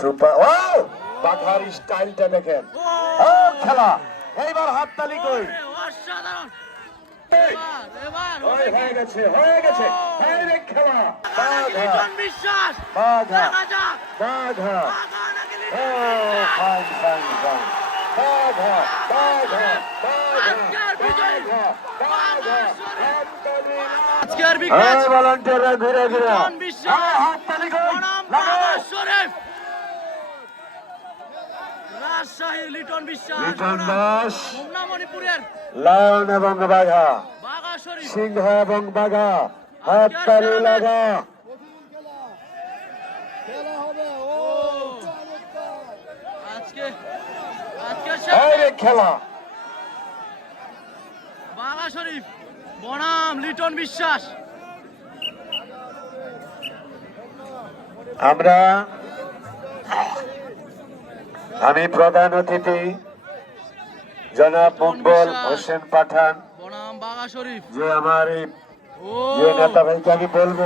Super ও বাঘার স্টাইলটা দেখেন। ও খেলা। এইবার হাততালি কই? অসাধারণ! হয়ে গেছে হয়ে গেছে। এই খেলা। বাঘা। বিশ্বাস। বাঘা। বাঘা। বাঘা ও fine fine fine. Bagha Bagha আজকের এই বিকাশ। ভলান্টিয়াররা ঘুরে ঘুরে। লিটন বিশ্বাস এই হাততালি কই বনাম লাগাও বাঘা শরীফ লিটন বিশ্বাস লিটন দাস হোমনা মণিপুরের লায়ন এবং বাঘা বাঘা সিংহ এবং বাঘা হাততালি লাগা। আজকে আজকে খেলা। বাঘা শরীফ বনাম লিটন বিশ্বাস। আমরা আমি প্রধান অতিথি, জনাব মকবল হোসেন পাঠান। যে আমার এই নেতা ভাইকে আমি বলব।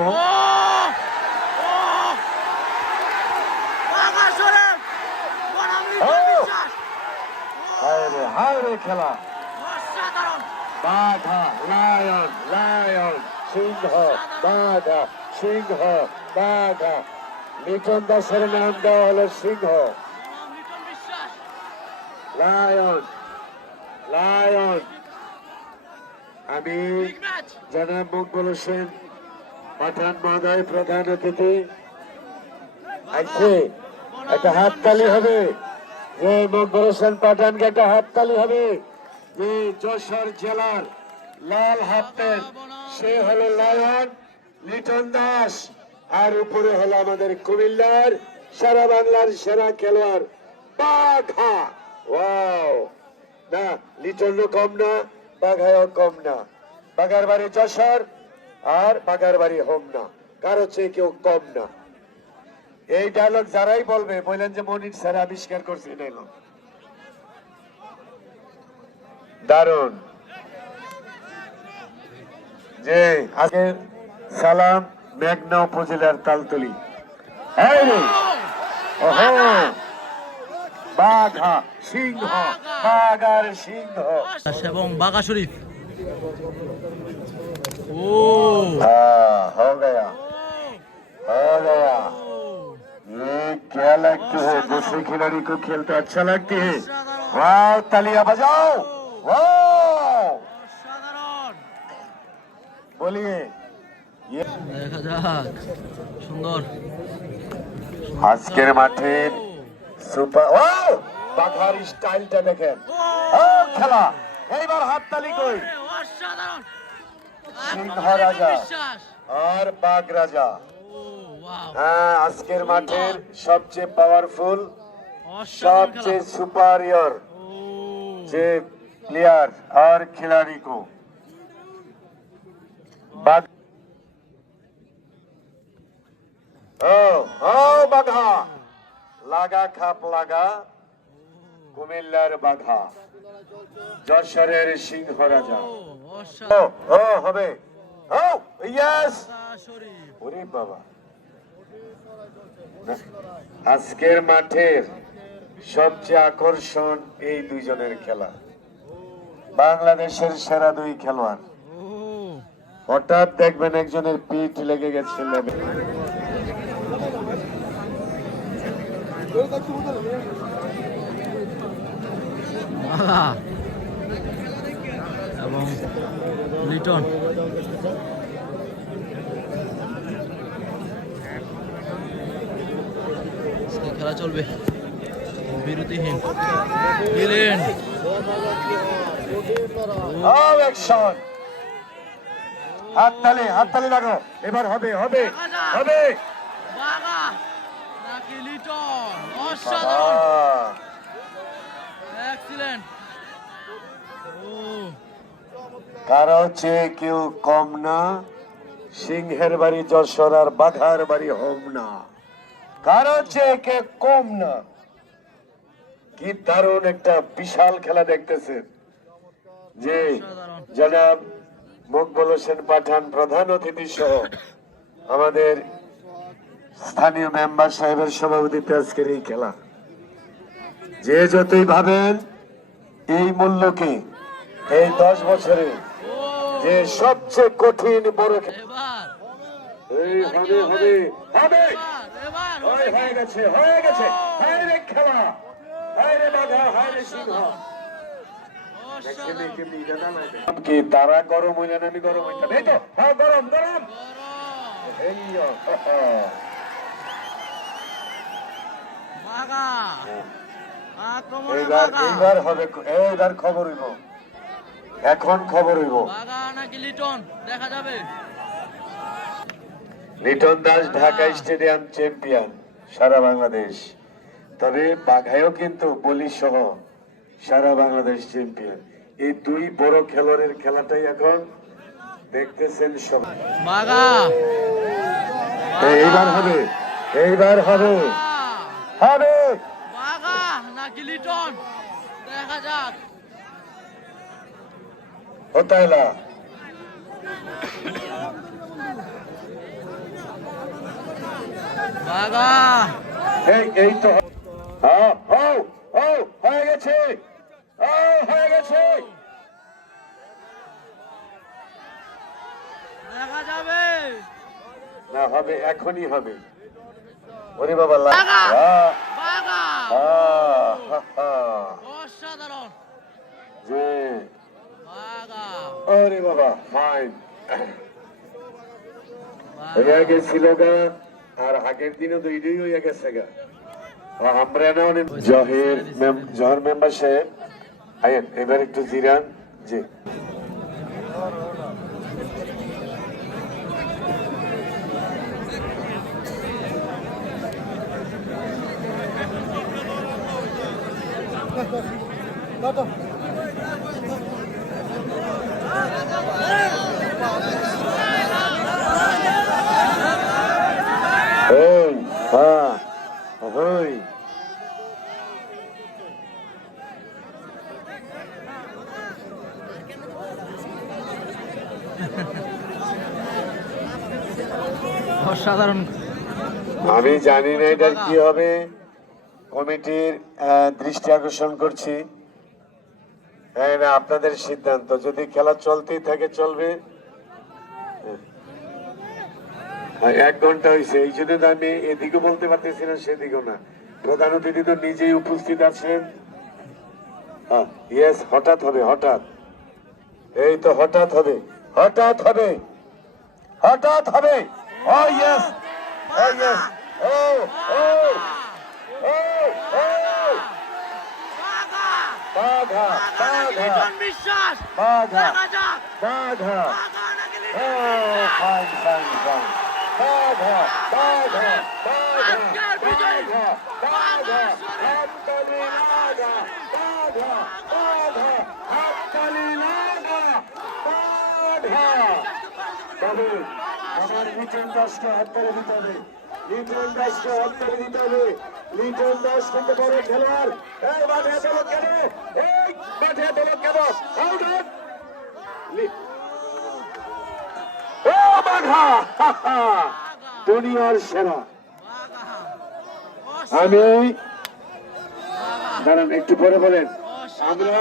খেলা। সিংহ বাঘা সিংহ বাঘা দাসের নাম দেওয়া হলো সিংহ। লায়ন লায়ন আমি জনাব মঙ্গল হোসেন পাঠান মহোদয় প্রধান অতিথি। আজকে একটা হাততালি হবে। যে মঙ্গল হোসেন পাঠানকে একটা হাততালি হবে। যে যশোর জেলার লাল হাফের সে হলো লায়ন লিটন দাস। আর উপরে হলো আমাদের কুমিল্লার সারা বাংলার সেরা খেলোয়াড় বাঘা। ওয়াও না লিটনও কম না বাঘায়ও কম না। বাঘার বাড়ি যশোর আর বাঘার বাড়ি হোম না কারও চেয়ে কেউ কম না। এই ডায়লগ যারাই বলবে, বললেন যে মনির স্যার আবিষ্কার করছে ডায়লগ যে সালাম, মেঘনা উপজেলার তালতলি। ওহো! বাঘা সিংহ বাঘার সিংহ এবং বাঘা শরীফ ও हाँ हो गया हो गया ये क्या लगती है दूसरे खिलाड़ी को खेलते अच्छा लगती है वाह तालियां बजाओ वाह অসাধারণ बोलिए ये দেখা যাক সুন্দর আজকের মাঠের সুপার ওয়াও স্টাইলটা দেখেন। ও খেলা। এইবার হাততালি কই? অসাধারণ। সিংহ রাজা। আর বাঘ রাজা। হ্যাঁ আজকের মাঠের সবচেয়ে পাওয়ারফুল সবচেয়ে সুপারিয়র যে প্লেয়ার আর খেলাড়ি কো। বাঘ ও বাঘা। লাগা খাপ লাগা কুমিল্লার বাঘা। যশোরের সিংহ রাজা। ও হবে। ও ইয়েস ওরে বাবা। আজকের মাঠের সবচেয়ে আকর্ষণ এই দুইজনের খেলা। বাংলাদেশের সেরা দুই খেলোয়াড়। হঠাৎ দেখবেন একজনের পিঠ লেগে গেছে লেবে বাঘা এবং লিটন। খেলা চলবে। বিরতিহীন। দিলেন অ্যাকশন হাততালি হাততালি লাগো। এবার হবে হবে হবে। নাকি লিটন অসাধারণ এক্সিলেন্ট কারও চেয়ে কেউ কম না? সিংহের বাড়ি যশোর আর বাঘার বাড়ি হোম না কারও চেয়ে কে কম না? কি দারুণ একটা বিশাল খেলা দেখতেছেন। যে জনাব মকবল হোসেন পাঠান প্রধান অতিথি সহ আমাদের স্থানীয় মেম্বার সাহেবের সভাপতিত্বে আজকের এই খেলা। যে যতই ভাবেন এই মূল্যকে এই দশ বছরে যে সবচেয়ে কঠিন বড় এই হবে হয়ে গেছে হয়ে গেছে। রে খেলা। রে বাঘা রে সিংহ। কি তারা গরম হইলে না আমি গরম হইতাম? এই তো হ্যাঁ গরম গরম। গরম। এই ও, হো, হো। বাঘা আক্রমণে এইবার এইবার হবে এইবার খবর হইব। এখন খবর হইব। নাকি লিটন? দেখা যাবে। লিটন দাস ঢাকা স্টেডিয়াম চ্যাম্পিয়ন সারা বাংলাদেশ। তবে বাঘায়ও কিন্তু বলি সহ সারা বাংলাদেশ চ্যাম্পিয়ন। এই দুই বড় খেলোয়াড়ের খেলাটাই এখন দেখতেছেন সবাই এইবার হবে। এইবার হবে। হবে বাঘা নাকি লিটন দেখা যাক হতাইলা বাঘা এই এই তো। হ্যাঁ হয়ে গেছে। ও হয়ে গেছে। দেখা যাবে। না হবে এখনই হবে। ওরে বাবা লা- বাঘা! আহ, বাঘা আহ, হা, হা। অসাধারণ যে বাঘা বাবা ফাইন। হয়ে গেছিল গা আর আগের দিনও তো ইডি হয়ে গেছে গা। আর আমরা না অনেক জহের জহর মেম্বার সাহেব আয়েন এবার একটু জিরান জি। অসাধারণ। আমি জানি না এটার কি হবে। কমিটির দৃষ্টি আকর্ষণ করছি। হ্যাঁ আপনাদের সিদ্ধান্ত। যদি খেলা চলতেই থাকে চলবে। হ্যাঁ, এক ঘণ্টা হয়েছে এই জন্য আমি এদিকে বলতে পারতেছি না সেদিকেও না। প্রধান অতিথি তো নিজেই উপস্থিত আছেন। ইয়েস হঠাৎ হবে হঠাৎ। এই তো হঠাৎ হবে হঠাৎ হবে হঠাৎ হবে। ইয়েস ও ইয়েস ও ও ও ও বাঘা বাঘা নাকি বাঘা লিটন বিশ্বাস? বাঘা নাকি ও Liton fine fine fine. Bagha Bagha Bagha আজকের বিজয়ী বাঘা বাঘা বাঘা হাততালি লাগা বাঘা বাঘা হাততালি লাগা বাঘা তবে আমার লিটন দাসকে হাততালি দিতে হবে লিটন দাসকে হাততালি দিতে হবে। লিটন দাস কিন্তু বড় খেলোয়াড়। এই মাঠে কেন। দুনিয়ার সেরা। আমি দাঁড়ান, একটু পরে বলেন। আমরা।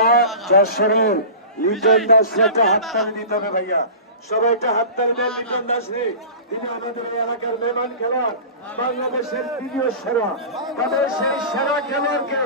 যশোরের লিটন দাসকে একটা হাততালি দিতে হবে ভাইয়া। সবাই একটা হাততালি দেন লিটন দাস রে তিনি আমাদের এলাকার মেমান খেলোয়াড়। বাংলাদেশের প্রিয় সেরা। তবে সেই সেরা খেলোয়াড়কে